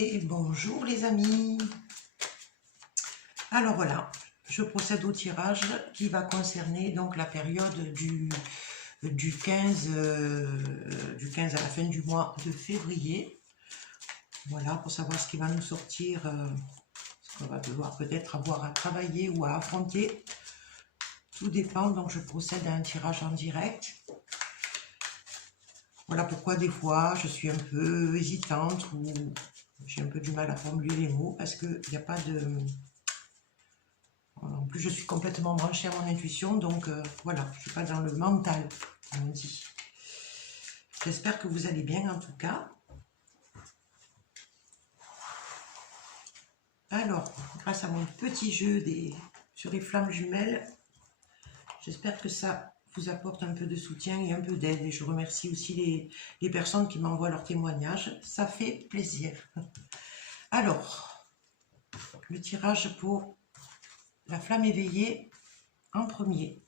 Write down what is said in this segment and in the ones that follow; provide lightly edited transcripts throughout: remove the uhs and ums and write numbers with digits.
Et bonjour les amis. Alors voilà, je procède au tirage qui va concerner donc la période du 15 à la fin du mois de février. Voilà, pour savoir ce qui va nous sortir, ce qu'on va devoir peut-être avoir à travailler ou à affronter. Tout dépend, donc je procède à un tirage en direct. Voilà pourquoi des fois je suis un peu hésitante ou j'ai un peu du mal à formuler les mots parce qu'il n'y a pas de... En plus, je suis complètement branchée à mon intuition, donc voilà, je ne suis pas dans le mental, on dit. J'espère que vous allez bien en tout cas. Alors, grâce à mon petit jeu sur les flammes jumelles, j'espère que ça vous apporte un peu de soutien et un peu d'aide. Et je remercie aussi les personnes qui m'envoient leurs témoignages. Ça fait plaisir. Alors, le tirage pour la flamme éveillée en premier.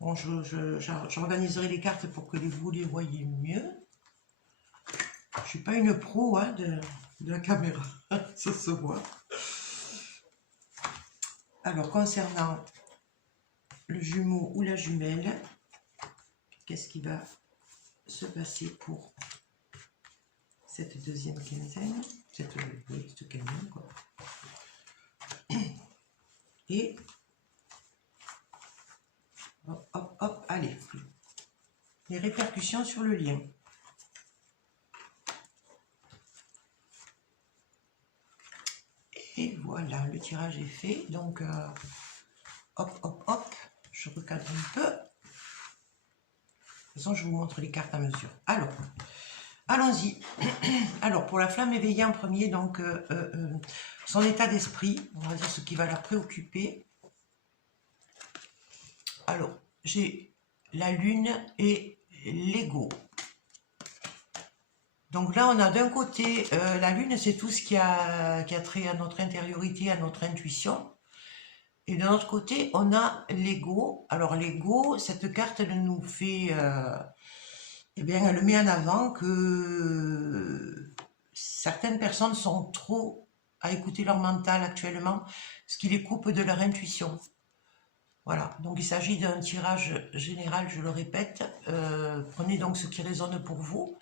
Bon, j'organiserai les cartes pour que vous les voyez mieux. Je ne suis pas une pro hein, de la caméra, ça se voit. Alors, concernant le jumeau ou la jumelle, qu'est-ce qui va se passer pour cette deuxième quinzaine, cette quinzaine, quoi. Et hop, hop, hop, allez. Les répercussions sur le lien. Et voilà, le tirage est fait. Donc, hop, hop, hop, je recadre un peu. De toute façon, je vous montre les cartes à mesure. Alors, allons-y. Alors, pour la flamme éveillée en premier, donc, son état d'esprit, on va dire ce qui va la préoccuper. Alors, j'ai la lune et l'ego. Donc là, on a d'un côté, la lune, c'est tout ce qui a trait à notre intériorité, à notre intuition. Et de l'autre côté, on a l'ego. Alors l'ego, cette carte, elle nous fait... eh bien, elle met en avant que certaines personnes sont trop à écouter leur mental actuellement, ce qui les coupe de leur intuition. Voilà, donc il s'agit d'un tirage général, je le répète. Prenez donc ce qui résonne pour vous.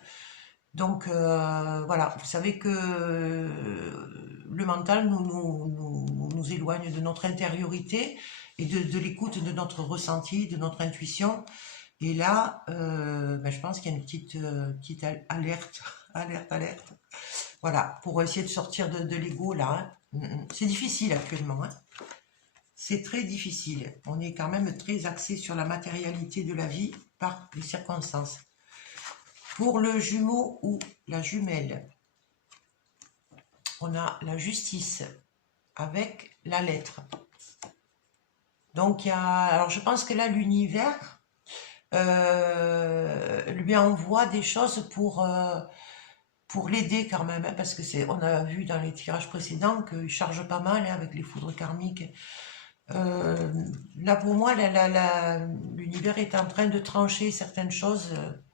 Donc voilà, vous savez que le mental nous éloigne de notre intériorité et de l'écoute de notre ressenti, de notre intuition. Et là, je pense qu'il y a une petite alerte, alerte. Voilà, pour essayer de sortir de l'ego là. C'est difficile actuellement. Hein. C'est très difficile. On est quand même très axé sur la matérialité de la vie par les circonstances. Pour le jumeau ou la jumelle, on a la justice avec la lettre. Donc, alors je pense que là, l'univers lui envoie des choses pour l'aider quand même, hein, parce que on a vu dans les tirages précédents qu'il charge pas mal hein, avec les foudres karmiques. Là, pour moi, l'univers est en train de trancher certaines choses,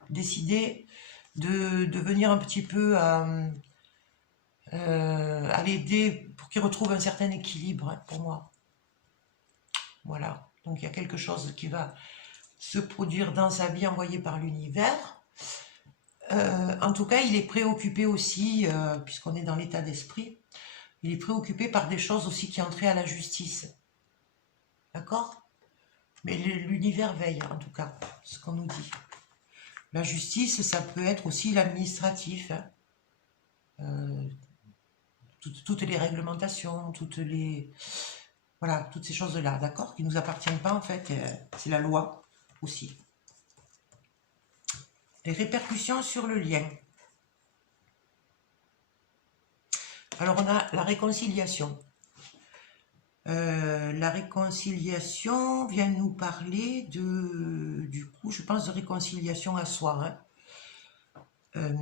décider de venir un petit peu à l'aider pour qu'il retrouve un certain équilibre hein, pour moi. Voilà, donc il y a quelque chose qui va se produire dans sa vie envoyée par l'univers. En tout cas, il est préoccupé aussi, puisqu'on est dans l'état d'esprit, il est préoccupé par des choses aussi qui ont trait à la justice. D'accord? Mais l'univers veille, en tout cas, ce qu'on nous dit. La justice, ça peut être aussi l'administratif. Hein. Toutes les réglementations, voilà, toutes ces choses-là, d'accord? Qui ne nous appartiennent pas, en fait, c'est la loi aussi. Les répercussions sur le lien. Alors, on a la réconciliation. La réconciliation vient nous parler du coup, je pense, de réconciliation à soi. Hein.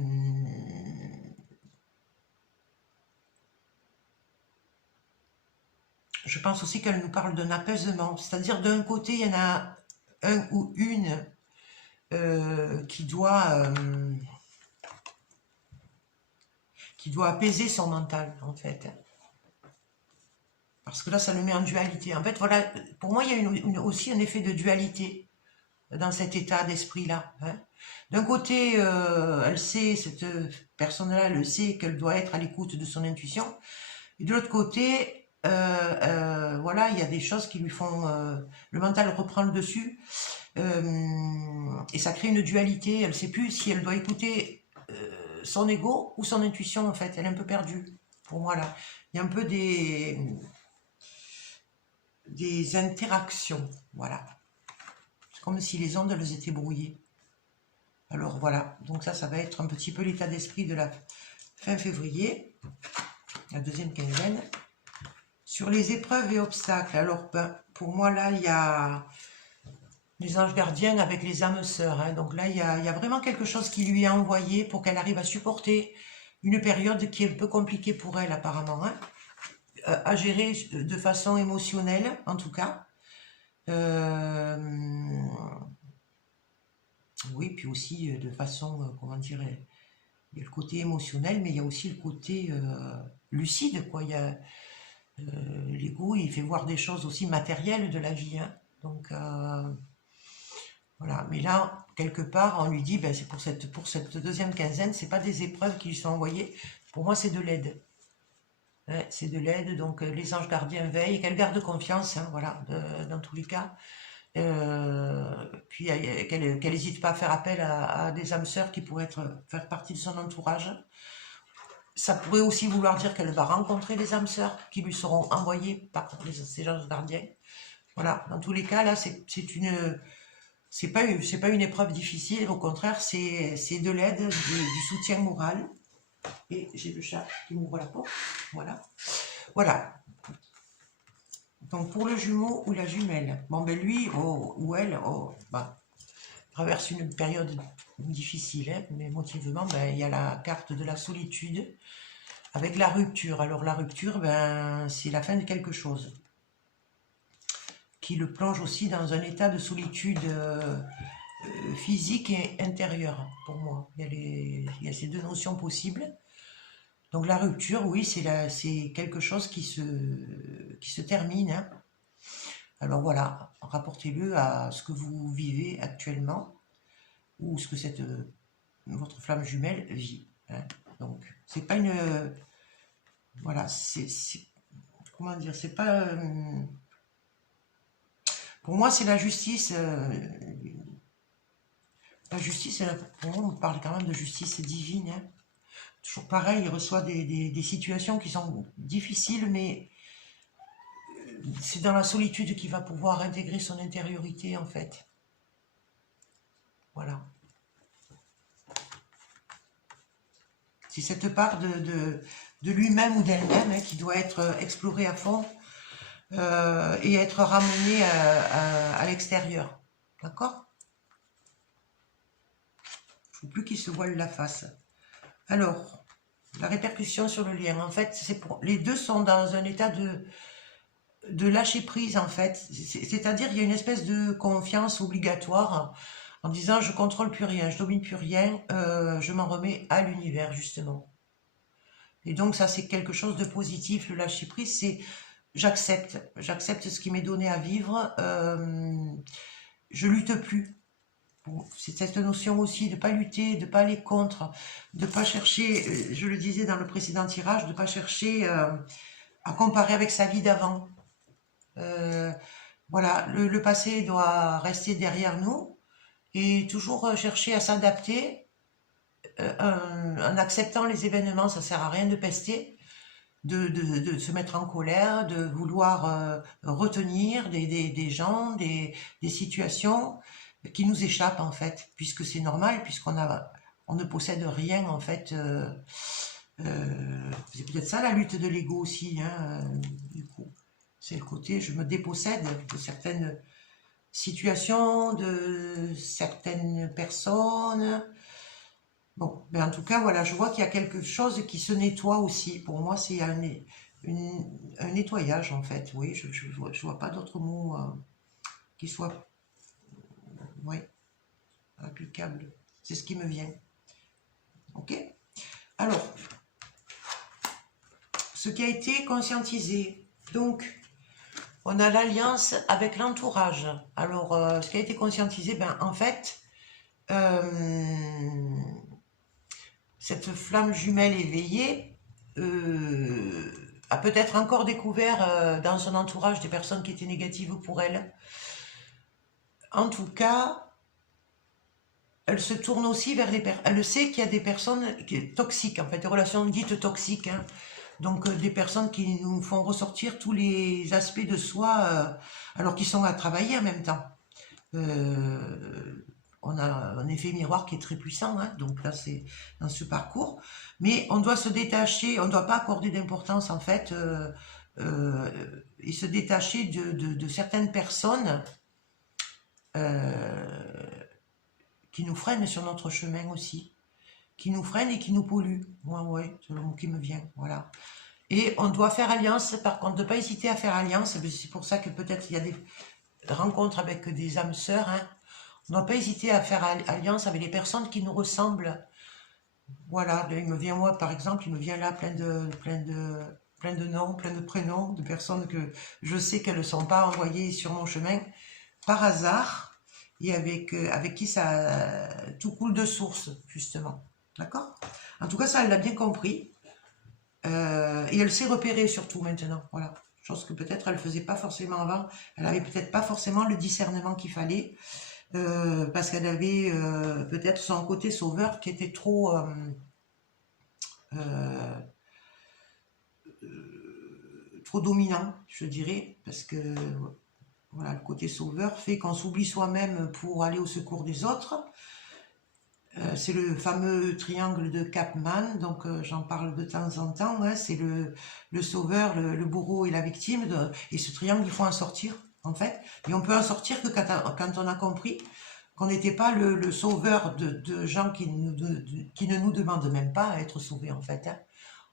Je pense aussi qu'elle nous parle d'un apaisement. C'est-à-dire, d'un côté, il y en a un ou une qui doit qui doit apaiser son mental, en fait. Parce que là, ça le met en dualité. En fait, voilà, pour moi, il y a aussi un effet de dualité dans cet état d'esprit-là. Hein. D'un côté, elle sait, cette personne-là, elle sait qu'elle doit être à l'écoute de son intuition. Et de l'autre côté, voilà, il y a des choses qui lui font... le mental reprend le dessus. Et ça crée une dualité. Elle ne sait plus si elle doit écouter son ego ou son intuition, en fait. Elle est un peu perdue, pour moi, là. Il y a un peu des interactions, voilà. C'est comme si les ondes, elles étaient brouillées. Alors, voilà. Donc ça va être un petit peu l'état d'esprit de la fin février, la deuxième quinzaine. Sur les épreuves et obstacles, alors, ben, pour moi, là, il y a... les anges gardiens avec les âmes sœurs. Hein. Donc là, il y a vraiment quelque chose qui lui est envoyé pour qu'elle arrive à supporter une période qui est un peu compliquée pour elle, apparemment. Hein. À gérer de façon émotionnelle, en tout cas. Oui, puis aussi de façon, comment dire, il y a le côté émotionnel, mais il y a aussi le côté lucide, quoi. Il y a l'ego, il fait voir des choses aussi matérielles de la vie. Hein. Donc... voilà, mais là, quelque part, on lui dit, ben, c'est pour cette deuxième quinzaine, c'est pas des épreuves qui lui sont envoyées. Pour moi, c'est de l'aide. Ouais, c'est de l'aide, donc les anges gardiens veillent, qu'elle garde confiance, hein, voilà, dans tous les cas. Puis qu'elle n'hésite pas à faire appel à des âmes sœurs qui pourraient faire partie de son entourage. Ça pourrait aussi vouloir dire qu'elle va rencontrer des âmes sœurs qui lui seront envoyées par ces anges gardiens. Voilà, dans tous les cas, là, c'est pas une épreuve difficile, au contraire, c'est de l'aide, du soutien moral. Et j'ai le chat qui m'ouvre la porte. Voilà. Voilà. Donc pour le jumeau ou la jumelle, bon ben lui ou elle traverse une période difficile, hein, mais émotivement, ben, il y a la carte de la solitude avec la rupture. Alors la rupture, ben, c'est la fin de quelque chose qui le plonge aussi dans un état de solitude physique et intérieure, pour moi. Il y a ces deux notions possibles. Donc la rupture, oui, c'est quelque chose qui se termine. Hein. Alors voilà, rapportez-le à ce que vous vivez actuellement, ou ce que votre flamme jumelle vit. Hein. Donc, c'est pas une... voilà, comment dire, c'est pas... pour moi, c'est la justice. La justice, pour moi, on parle quand même de justice divine. Hein. Toujours pareil, il reçoit des situations qui sont difficiles, mais c'est dans la solitude qu'il va pouvoir intégrer son intériorité, en fait. Voilà. C'est cette part de lui-même ou d'elle-même hein, qui doit être explorée à fond et être ramenée à l'extérieur. D'accord ? Il ne faut plus qu'il se voile la face. Alors, la répercussion sur le lien, en fait, les deux sont dans un état de lâcher prise, en fait. C'est-à-dire qu'il y a une espèce de confiance obligatoire en disant je contrôle plus rien, je domine plus rien, je m'en remets à l'univers, justement. Et donc ça, c'est quelque chose de positif. Le lâcher prise, c'est j'accepte ce qui m'est donné à vivre, je lutte plus. Bon, c'est cette notion aussi de pas lutter, de pas aller contre, de pas chercher, je le disais dans le précédent tirage, de pas chercher à comparer avec sa vie d'avant. Voilà, le passé doit rester derrière nous et toujours chercher à s'adapter en acceptant les événements. Ça sert à rien de pester, de se mettre en colère, de vouloir retenir des gens, des situations qui nous échappent en fait, puisque c'est normal, on ne possède rien en fait. C'est peut-être ça la lutte de l'ego aussi, hein, du coup. C'est le côté je me dépossède de certaines situations, de certaines personnes. Bon, mais en tout cas, voilà, je vois qu'il y a quelque chose qui se nettoie aussi. Pour moi, c'est un nettoyage, en fait. Oui, je vois pas d'autre mot qui soit applicable. C'est ce qui me vient. Ok ? Alors, ce qui a été conscientisé. Donc, on a l'alliance avec l'entourage. Alors, ce qui a été conscientisé, ben, en fait, cette flamme jumelle éveillée a peut-être encore découvert dans son entourage des personnes qui étaient négatives pour elle. En tout cas, elle se tourne aussi vers les personnes. Elle sait qu'il y a des personnes toxiques, en fait, des relations dites toxiques. Hein. Donc, des personnes qui nous font ressortir tous les aspects de soi, alors qu'ils sont à travailler en même temps. On a un effet miroir qui est très puissant, hein, donc là, c'est dans ce parcours. Mais on doit se détacher, on ne doit pas accorder d'importance, en fait, et se détacher de certaines personnes qui nous freinent sur notre chemin aussi, qui nous freinent et qui nous polluent. Moi, ouais, c'est le mot qui me vient, voilà. Et on doit faire alliance, par contre, ne pas hésiter à faire alliance, c'est pour ça que peut-être il y a des rencontres avec des âmes sœurs, hein. On ne doit pas hésiter à faire alliance avec les personnes qui nous ressemblent. Voilà, il me vient, moi, par exemple, il me vient là plein de noms, plein de prénoms, de personnes que je sais qu'elles ne sont pas envoyées sur mon chemin par hasard, et avec qui ça tout coule de source, justement. D'accord? En tout cas, ça, elle l'a bien compris. Et elle s'est repérée surtout maintenant. Voilà. Chose que peut-être elle ne faisait pas forcément avant. Elle n'avait peut-être pas forcément le discernement qu'il fallait. Parce qu'elle avait peut-être son côté sauveur qui était trop dominant, je dirais, parce que voilà, le côté sauveur fait qu'on s'oublie soi-même pour aller au secours des autres. C'est le fameux triangle de Capman, donc j'en parle de temps en temps, hein, c'est le sauveur, le bourreau et la victime, et ce triangle, il faut en sortir, en fait, et on peut en sortir que quand on a compris qu'on n'était pas le sauveur de gens qui ne nous demandent même pas à être sauvés, en fait. Hein.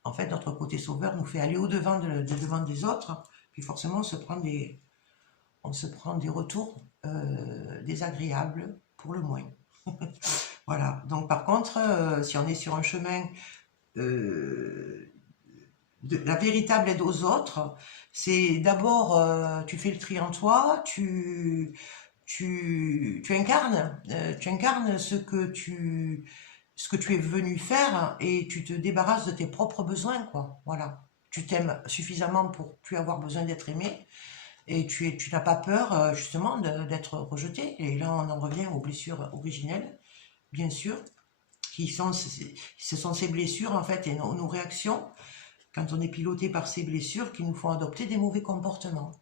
En fait, notre côté sauveur nous fait aller au-devant devant des autres, puis forcément on se prend des retours désagréables, pour le moins. Voilà, donc par contre, si on est sur un chemin de la véritable aide aux autres, c'est d'abord, tu fais le tri en toi, tu incarnes ce que tu es venu faire et tu te débarrasses de tes propres besoins, quoi. Voilà. Tu t'aimes suffisamment pour plus avoir besoin d'être aimé et tu n'as pas peur, justement, d'être rejeté. Et là, on en revient aux blessures originelles, bien sûr, ce sont ces blessures, en fait, et nos réactions, quand on est piloté par ces blessures, qui nous font adopter des mauvais comportements.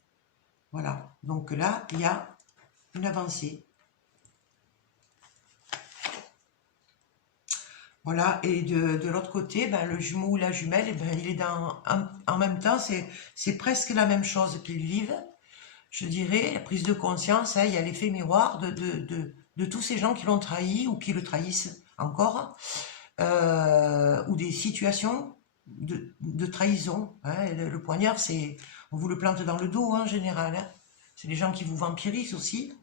Voilà. Donc là, il y a une avancée. Voilà, et de l'autre côté, ben, le jumeau ou la jumelle, ben, il est en même temps, c'est presque la même chose qu'ils vivent. Je dirais, la prise de conscience, hein, il y a l'effet miroir de tous ces gens qui l'ont trahi ou qui le trahissent encore, ou des situations de trahison. Hein. Le poignard, on vous le plante dans le dos, hein, en général. Hein. C'est les gens qui vous vampirisent aussi.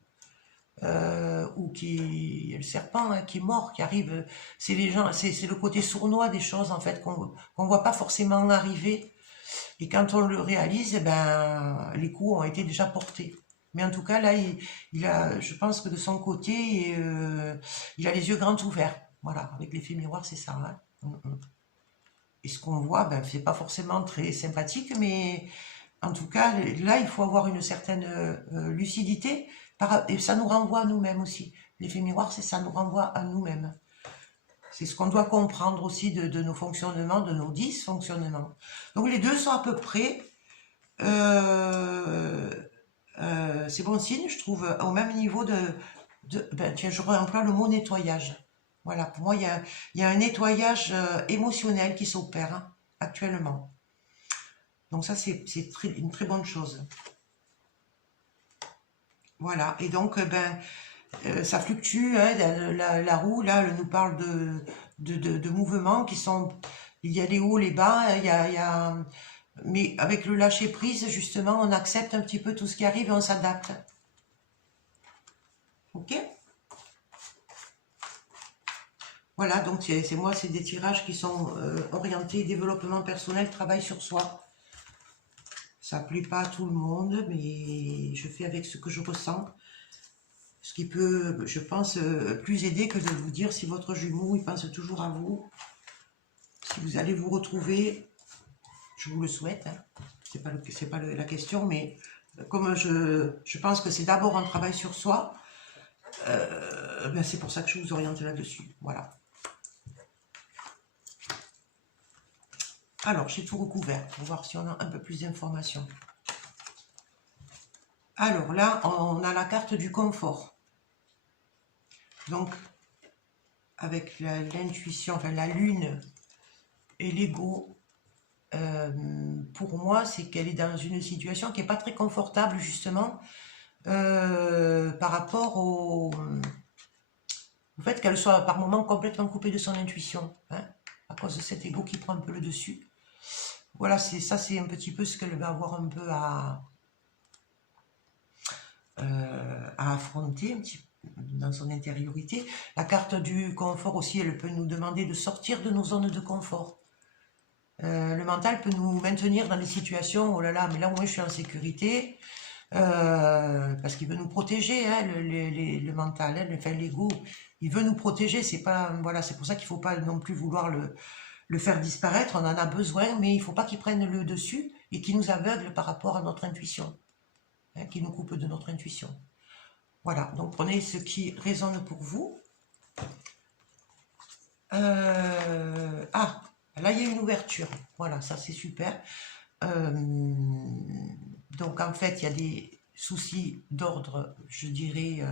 Ou le serpent, hein, qui est mort, qui arrive. C'est les gens, c'est le côté sournois des choses, en fait, qu'on voit pas forcément arriver. Et quand on le réalise, eh ben, les coups ont été déjà portés. Mais en tout cas, là, je pense que de son côté, il a les yeux grands ouverts. Voilà, avec l'effet miroir, c'est ça. Hein. Et ce qu'on voit, ben, c'est pas forcément très sympathique, mais en tout cas, là, il faut avoir une certaine lucidité, et ça nous renvoie à nous-mêmes aussi. L'effet miroir, ça nous renvoie à nous-mêmes. C'est ce qu'on doit comprendre aussi de nos fonctionnements, de nos dysfonctionnements. Donc les deux sont à peu près, c'est bon signe, je trouve, au même niveau ben, tiens, je réemploie le mot nettoyage. Voilà, pour moi, il y a un nettoyage émotionnel qui s'opère, hein, actuellement. Donc ça, c'est une très bonne chose. Voilà, et donc, ben, ça fluctue, hein, la roue, là, elle nous parle de mouvements qui sont... Il y a les hauts, les bas, mais avec le lâcher-prise, justement, on accepte un petit peu tout ce qui arrive et on s'adapte. Ok ? Voilà, donc c'est moi, c'est des tirages qui sont orientés développement personnel, travail sur soi. Ça ne plaît pas à tout le monde, mais je fais avec ce que je ressens. Ce qui peut, je pense, plus aider que de vous dire si votre jumeau, il pense toujours à vous. Si vous allez vous retrouver, je vous le souhaite, hein. C'est pas la question, mais comme je pense que c'est d'abord un travail sur soi, ben c'est pour ça que je vous oriente là-dessus. Voilà. Alors, j'ai tout recouvert pour voir si on a un peu plus d'informations. Alors là, on a la carte du confort. Donc, avec l'intuition, enfin la lune et l'ego, pour moi, c'est qu'elle est dans une situation qui n'est pas très confortable, justement, par rapport au fait qu'elle soit par moments complètement coupée de son intuition, hein, à cause de cet ego qui prend un peu le dessus. Voilà, ça c'est un petit peu ce qu'elle va avoir un peu à affronter un petit peu dans son intériorité. La carte du confort aussi, elle peut nous demander de sortir de nos zones de confort. Le mental peut nous maintenir dans des situations, oh là là, mais là au moins je suis en sécurité, parce qu'il veut nous protéger, hein, le mental, hein, enfin l'ego, il veut nous protéger, c'est pas, voilà, c'est pour ça qu'il faut pas non plus vouloir le faire disparaître, on en a besoin, mais il faut pas qu'il prenne le dessus et qu'il nous aveugle par rapport à notre intuition, hein, qu'il nous coupe de notre intuition. Voilà, donc prenez ce qui résonne pour vous. Ah, là il y a une ouverture, voilà, ça c'est super. Donc en fait, il y a des soucis d'ordre, je dirais,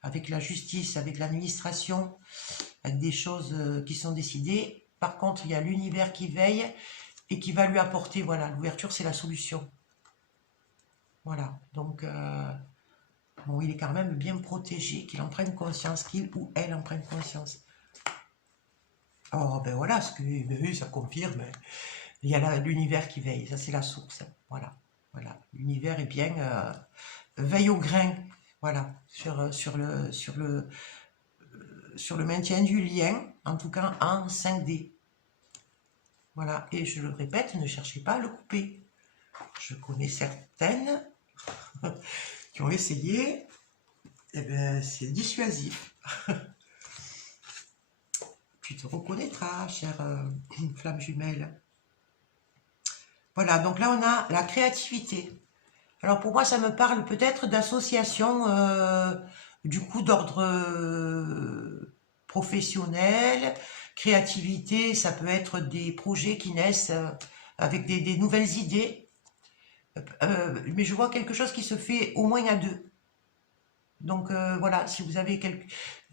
avec la justice, avec l'administration, avec des choses qui sont décidées. Par contre, il y a l'univers qui veille et qui va lui apporter, voilà, l'ouverture, c'est la solution. Voilà, donc, bon, il est quand même bien protégé, qu'il en prenne conscience, qu'il ou elle en prenne conscience. Oh, ben voilà, ça confirme. Il y a l'univers qui veille, ça c'est la source. Voilà, voilà. L'univers est bien veille au grain, voilà, sur le maintien du lien, en tout cas en 5D. Voilà, et je le répète, ne cherchez pas à le couper. Je connais certaines qui ont essayé, et ben c'est dissuasif. Tu te reconnaîtras, chère flamme jumelle. Voilà, donc là on a la créativité. Alors pour moi, ça me parle peut-être d'associations du coup d'ordre professionnel, créativité, ça peut être des projets qui naissent avec des nouvelles idées, mais je vois quelque chose qui se fait au moins à deux. Donc voilà, si vous avez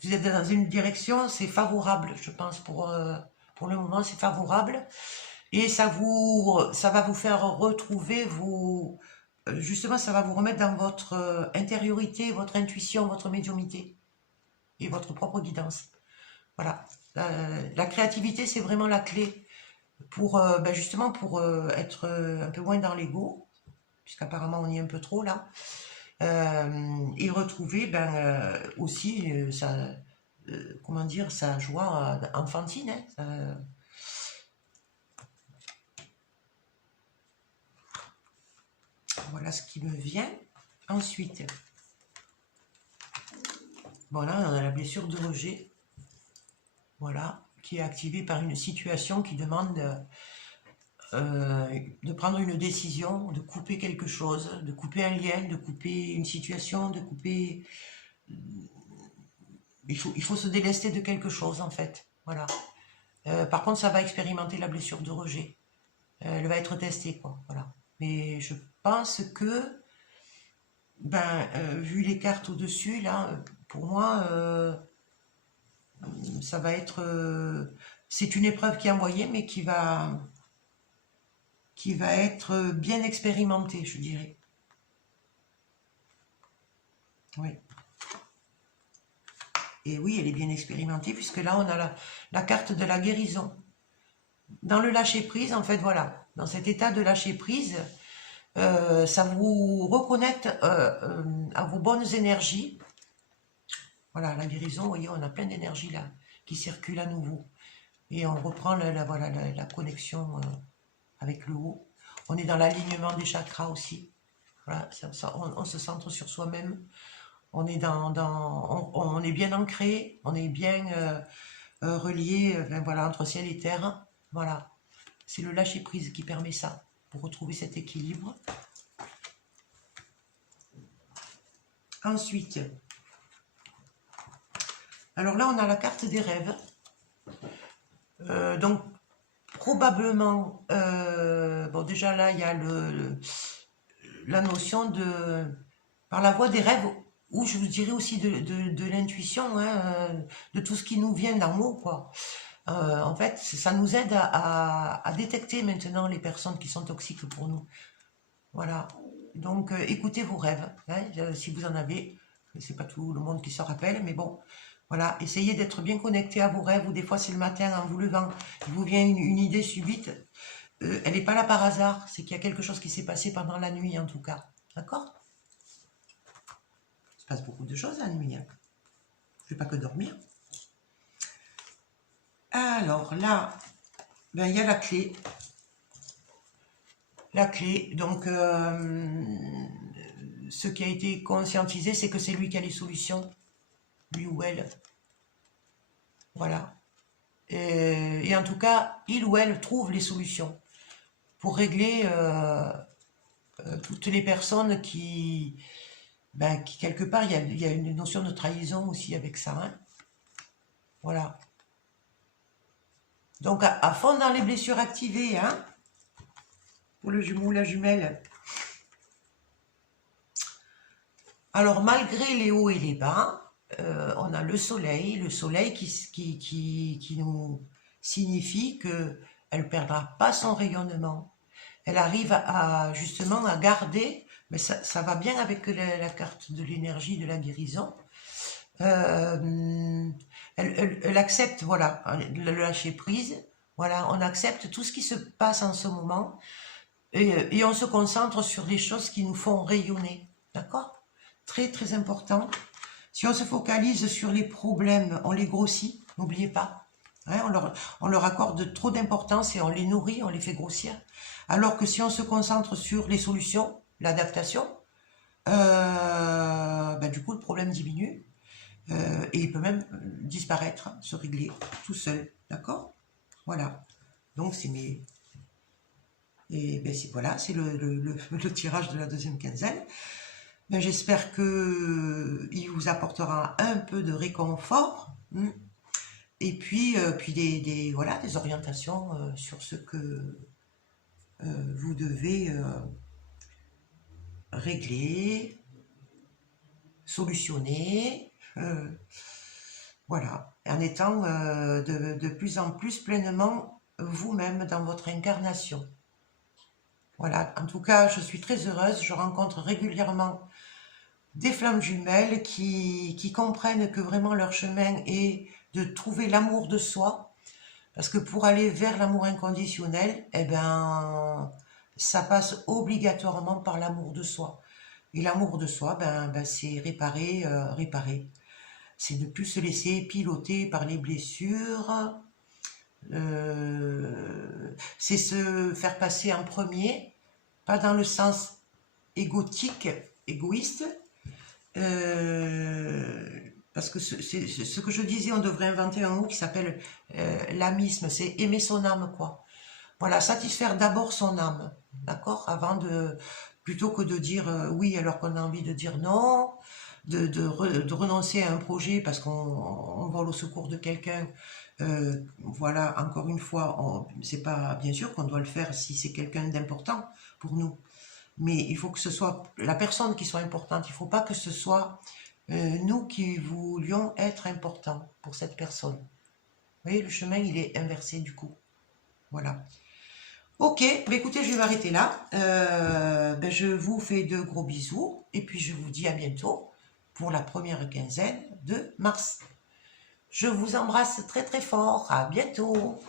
vous êtes dans une direction, c'est favorable, je pense, pour le moment, c'est favorable. Et ça va vous faire retrouver justement, ça va vous remettre dans votre intériorité, votre intuition, votre médiumnité et votre propre guidance. Voilà. La créativité, c'est vraiment la clé pour justement pour être un peu moins dans l'ego, puisqu'apparemment on y est un peu trop là, et retrouver aussi comment dire, sa joie enfantine. Hein, voilà ce qui me vient. Ensuite, bon là on a la blessure de rejet, voilà, qui est activée par une situation qui demande de prendre une décision, de couper quelque chose, de couper un lien, de couper une situation, de couper... Il faut se délester de quelque chose en fait, voilà. Par contre, ça va expérimenter la blessure de rejet. Elle va être testée, quoi, voilà. Mais je pense que vu les cartes au-dessus, là, pour moi, ça va être... c'est une épreuve qui est envoyée, mais qui va être bien expérimentée, je dirais. Oui. Et oui, elle est bien expérimentée, puisque là, on a la carte de la guérison. Dans le lâcher-prise, en fait, voilà. Dans cet état de lâcher-prise, ça vous reconnecte à vos bonnes énergies. Voilà, la guérison, vous voyez, on a plein d'énergie là. qui circule à nouveau. Et on reprend voilà, la connexion avec le haut. On est dans l'alignement des chakras aussi. Voilà, on se centre sur soi-même. On est on est bien ancré, on est bien relié voilà, entre ciel et terre. Voilà, c'est le lâcher-prise qui permet ça, pour retrouver cet équilibre. Ensuite, alors là, on a la carte des rêves. Donc, probablement, bon, déjà là, il y a la notion de, par la voie des rêves, ou je vous dirais aussi de l'intuition, hein, de tout ce qui nous vient d'en haut, quoi. En fait, ça nous aide à détecter maintenant les personnes qui sont toxiques pour nous. Voilà. Donc, écoutez vos rêves, hein, si vous en avez. C'est pas tout le monde qui s'en rappelle, mais bon, voilà. Essayez d'être bien connecté à vos rêves, ou des fois c'est le matin en vous levant, il vous vient une idée subite. Elle n'est pas là par hasard, c'est qu'il y a quelque chose qui s'est passé pendant la nuit en tout cas. D'accord? Il se passe beaucoup de choses la nuit. Hein. Je ne fais pas que dormir. Alors là, ben, il y a la clé. La clé, donc ce qui a été conscientisé, c'est que c'est lui qui a les solutions, lui ou elle. Voilà. Et en tout cas, il ou elle trouve les solutions pour régler toutes les personnes qui quelque part, il y a une notion de trahison aussi avec ça. Hein. Voilà. Donc, à fond dans les blessures activées, hein, pour le jumeau ou la jumelle. Alors, malgré les hauts et les bas, on a le soleil qui nous signifie qu'elle ne perdra pas son rayonnement. Elle arrive justement à garder, mais ça va bien avec la carte de l'énergie, de la guérison. Elle accepte, voilà, le lâcher prise. Voilà, on accepte tout ce qui se passe en ce moment et on se concentre sur les choses qui nous font rayonner. D'accord? Très, très important. Si on se focalise sur les problèmes, on les grossit, n'oubliez pas. Hein, on leur accorde trop d'importance et on les nourrit, on les fait grossir. Alors que si on se concentre sur les solutions, l'adaptation, du coup le problème diminue et il peut même disparaître, se régler tout seul, d'accord? Voilà, donc c'est mes... Et ben voilà, c'est le tirage de la deuxième quinzaine. Ben, j'espère qu'il vous apportera un peu de réconfort et puis, voilà, des orientations sur ce que vous devez régler, solutionner, voilà, en étant de plus en plus pleinement vous-même dans votre incarnation. Voilà, en tout cas, je suis très heureuse, je rencontre régulièrement des flammes jumelles qui comprennent que vraiment leur chemin est de trouver l'amour de soi, parce que pour aller vers l'amour inconditionnel, eh ben, ça passe obligatoirement par l'amour de soi. Et l'amour de soi, c'est réparer. C'est ne plus se laisser piloter par les blessures, c'est se faire passer en premier, pas dans le sens égoïste, parce que c'est ce que je disais, on devrait inventer un mot qui s'appelle l'âmisme, c'est aimer son âme, quoi. Voilà, satisfaire d'abord son âme, d'accord, plutôt que de dire oui alors qu'on a envie de dire non, de renoncer à un projet parce qu'on vole au secours de quelqu'un. Voilà, encore une fois, c'est pas bien sûr qu'on doit le faire si c'est quelqu'un d'important pour nous, mais il faut que ce soit la personne qui soit importante. Il ne faut pas que ce soit nous qui voulions être importants pour cette personne. Vous voyez, le chemin il est inversé du coup. Voilà. Ok, écoutez, je vais m'arrêter là. Je vous fais de gros bisous et puis je vous dis à bientôt pour la première quinzaine de mars. Je vous embrasse très très fort. À bientôt.